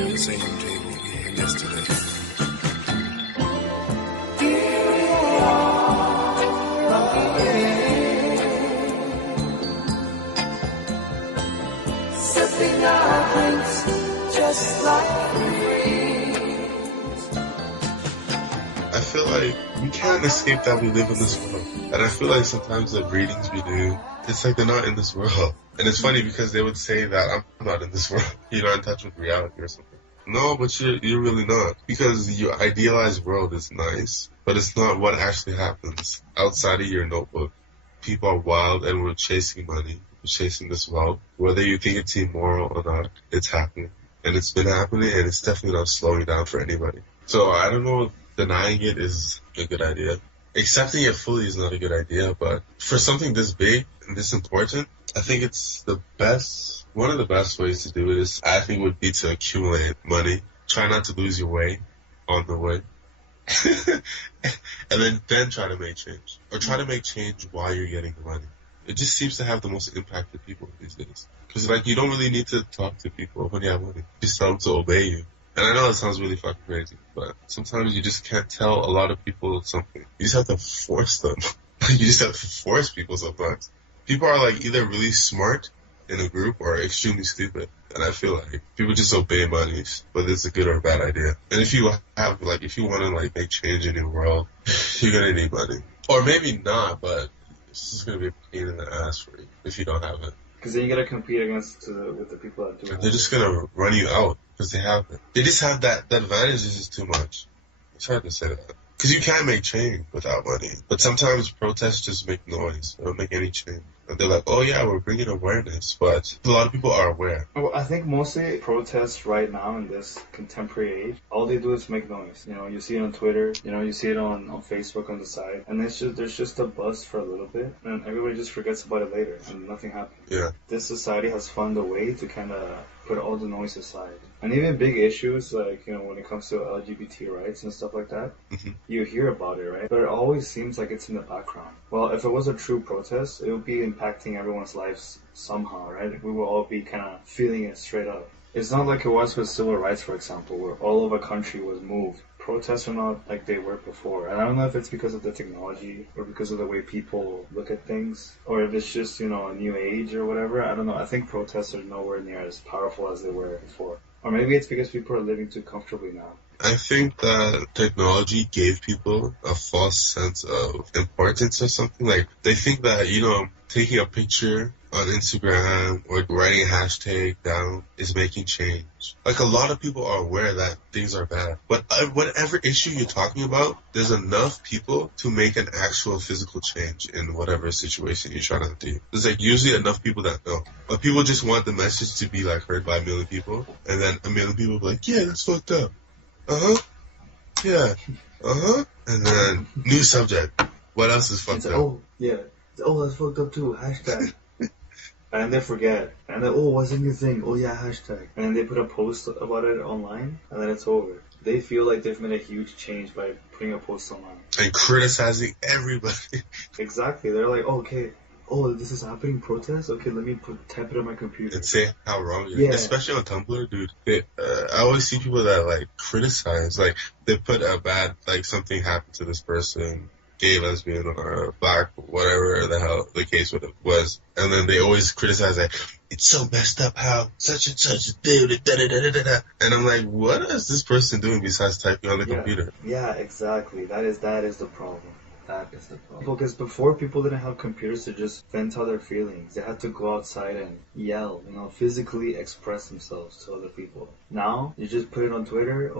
at the same table we had yesterday. Sipping our drinks just like I feel like we can't escape that we live in this world. And I feel like sometimes the readings we do, it's like they're not in this world. And it's funny because they would say that I'm not in this world. You're not in touch with reality or something. No, but you're really not. Because your idealized world is nice, but it's not what actually happens outside of your notebook. People are wild and we're chasing money. We're chasing this wealth. Whether you think it's immoral or not, it's happening. And it's been happening and it's definitely not slowing down for anybody. So I don't know if denying it is a good idea. Accepting it fully is not a good idea, but for something this big and this important, I think it's one of the best ways to do it is, I think, would be to accumulate money. Try not to lose your way on the way. and then try to make change. Or try to make change while you're getting the money. It just seems to have the most impact with people these days. Because, like, you don't really need to talk to people when you have money. Just tell them to obey you. And I know that sounds really fucking crazy, but sometimes you just can't tell a lot of people something. You just have to force them. You just have to force people sometimes. People are, like, either really smart in a group or extremely stupid. And I feel like people just obey money, whether it's a good or a bad idea. And if you want to, like, make change in your world, you're gonna need money. Or maybe not, but it's just gonna be a pain in the ass for you if you don't have it. Because then you gotta compete with the people that do it. They're just gonna run you out because they have it. They just have that advantage is just too much. It's hard to say that. Because you can't make change without money. But sometimes protests just make noise. They don't make any change. And they're like, oh yeah, we're bringing awareness. But a lot of people are aware. Well, I think mostly protests right now in this contemporary age, all they do is make noise. You know, you see it on Twitter, you know, you see it on Facebook on the side. And there's just a buzz for a little bit. And everybody just forgets about it later. And nothing happens. Yeah. This society has found a way to kind of put all the noise aside. And even big issues like, you know, when it comes to LGBT rights and stuff like that, you hear about it, right? But it always seems like it's in the background. Well, if it was a true protest, it would be impacting everyone's lives somehow, right? We will all be kind of feeling it straight up. It's not like it was with civil rights, for example, where all over the country was moved. Protests are not like they were before. And I don't know if it's because of the technology or because of the way people look at things or if it's just, you know, a new age or whatever. I don't know. I think protests are nowhere near as powerful as they were before. Or maybe it's because people are living too comfortably now. I think that technology gave people a false sense of importance or something. Like, they think that, you know, taking a picture on Instagram or writing a hashtag down is making change. Like, a lot of people are aware that things are bad. But whatever issue you're talking about, there's enough people to make an actual physical change in whatever situation you're trying to do. There's, like, usually enough people that know. But people just want the message to be, like, heard by a million people. And then a million people will be like, yeah, that's fucked up. Yeah. And then, new subject. What else is fucked up? Oh, yeah. Oh, that's fucked up too. Hashtag. And then they forget. And then, oh, what's the new thing? Oh, yeah, hashtag. And then they put a post about it online, and then it's over. They feel like they've made a huge change by putting a post online. And criticizing everybody. Exactly. They're like, oh, okay. Oh, this is happening, protest? Okay, let me type it on my computer. And say how wrong it is. Yeah. Especially on Tumblr, dude. I always see people that, like, criticize. Like, they put a bad, like, something happened to this person, gay, lesbian, or black, whatever the hell the case was. And then they always criticize, like, it's so messed up how such and such did it, da-da-da-da-da-da. And I'm like, what is this person doing besides typing on the computer? Yeah, exactly. That is the problem. That is the problem. Because before, people didn't have computers to just vent out their feelings. They had to go outside and yell, you know, physically express themselves to other people. Now, you just put it on Twitter,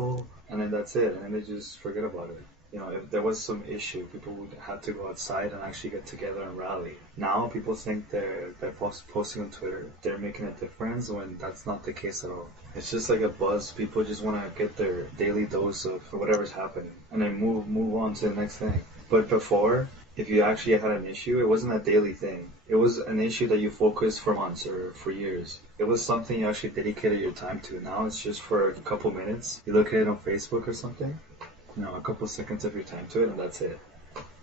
and then that's it. And then they just forget about it. You know, if there was some issue, people would have to go outside and actually get together and rally. Now, people think they're posting on Twitter, they're making a difference when that's not the case at all. It's just like a buzz. People just want to get their daily dose of whatever's happening and then move on to the next thing. But before, if you actually had an issue, it wasn't a daily thing. It was an issue that you focused for months or for years. It was something you actually dedicated your time to. Now it's just for a couple minutes. You look at it on Facebook or something, you know, a couple seconds of your time to it, and that's it.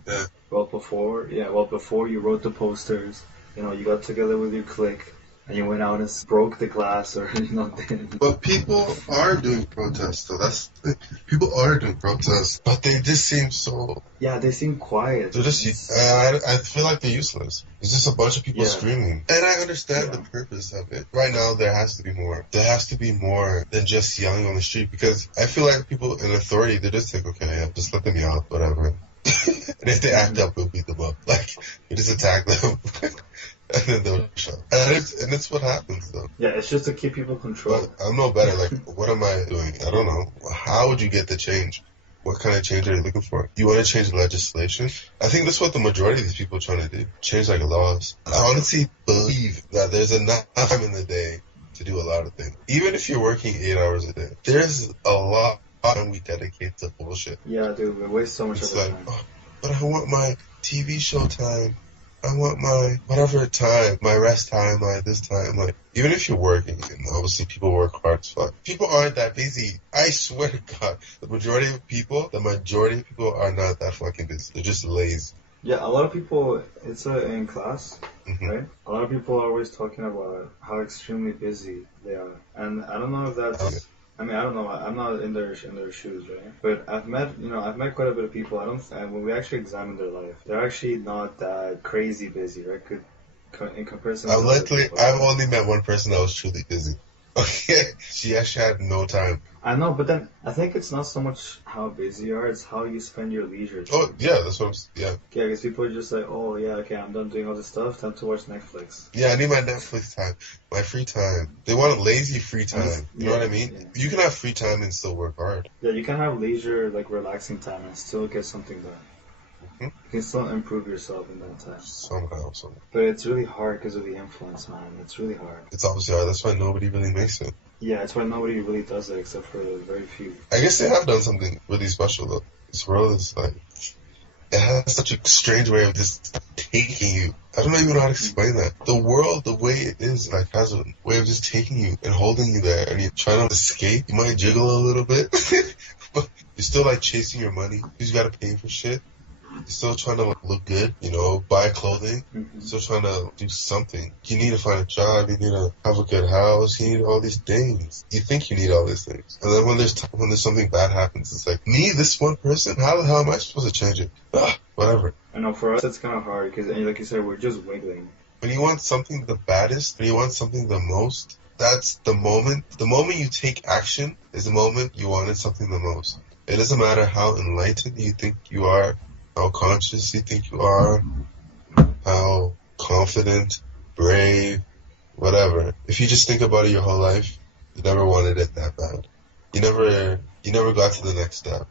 Yeah. Well, before you wrote the posters, you know, you got together with your clique, and you went out and broke the glass, or But people are doing protests, though. People are doing protests, but they just seem so. Yeah, they seem quiet. They're just. I feel like they're useless. It's just a bunch of people screaming, and I understand the purpose of it. Right now, there has to be more. There has to be more than just yelling on the street, because I feel like people in authority, they're just like, okay, yeah, just let them yell, whatever. And if they act up, we'll beat them up. Like, we just attack them. And then they'll shut. And it's what happens, though. Yeah, it's just to keep people controlled. But I'm no better. Like, what am I doing? I don't know. How would you get the change? What kind of change are you looking for? You want to change legislation? I think that's what the majority of these people are trying to do. Change, like, laws. I honestly believe that there's enough time in the day to do a lot of things. Even if you're working 8 hours a day, there's a lot time we dedicate to bullshit. Yeah, dude, we waste so much of our time. Oh, but I want my TV show time. I want my whatever time, my rest time, my this time. Like, even if you're working, and obviously people work hard as fuck, people aren't that busy. I swear to God, the majority of people are not that fucking busy. They're just lazy. Yeah, a lot of people, it's in class, Mm-hmm. right? A lot of people are always talking about how extremely busy they are. And I don't know if that's... Okay. I mean, I don't know. I'm not in their shoes, right? But I've met quite a bit of people. And when we actually examine their life, they're actually not that crazy busy, right? In comparison. I've only met one person that was truly busy. Okay, she actually had no time. I know, but then I think it's not so much how busy you are; it's how you spend your leisure. Oh yeah, that's what Yeah, because people are just like, oh yeah, okay, I'm done doing all this stuff. Time to watch Netflix. Yeah, I need my Netflix time, my free time. They want a lazy free time. You know what I mean? Yeah. You can have free time and still work hard. Yeah, you can have leisure, like relaxing time, and still get something done. Mm-hmm. You can still improve yourself in that time. Somehow. But it's really hard because of the influence, man. It's really hard. It's obviously hard. That's why nobody really makes it. Yeah, it's why nobody really does it except for very few. I guess they have done something really special, though. This world is like... It has such a strange way of just taking you. I don't even know how to explain that. The world, the way it is, like, has a way of just taking you and holding you there, and you're trying to escape. You might jiggle a little bit, but you're still, like, chasing your money. You gotta pay for shit. You're still trying to like, look good, buy clothing. Mm-hmm. Still trying to do something. You need to find a job. You need to have a good house. You need all these things. You think you need all these things, and then when there's something bad happens, it's like, me, this one person. How the hell am I supposed to change it? Whatever. I know for us it's kind of hard because, like you said, we're just wiggling. When you want something the baddest, when you want something the most, that's the moment. The moment you take action is the moment you wanted something the most. It doesn't matter how enlightened you think you are, how conscious you think you are, how confident, brave, whatever. If you just think about it your whole life, you never wanted it that bad. You never got to the next step.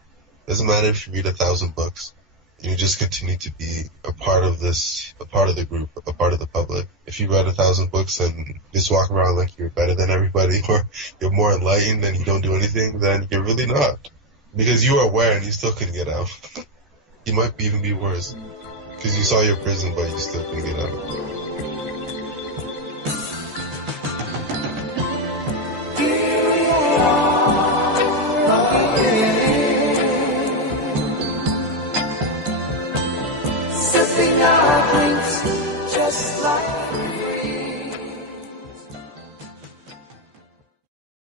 Doesn't matter if you read 1,000 books. You just continue to be a part of the group, a part of the public. If you read 1,000 books and just walk around like you're better than everybody, or you're more enlightened and you don't do anything, then you're really not. Because you are aware and you still couldn't get out. You might even be worse. Because you saw your prison, but you still couldn't get out. Sipping our drinks just like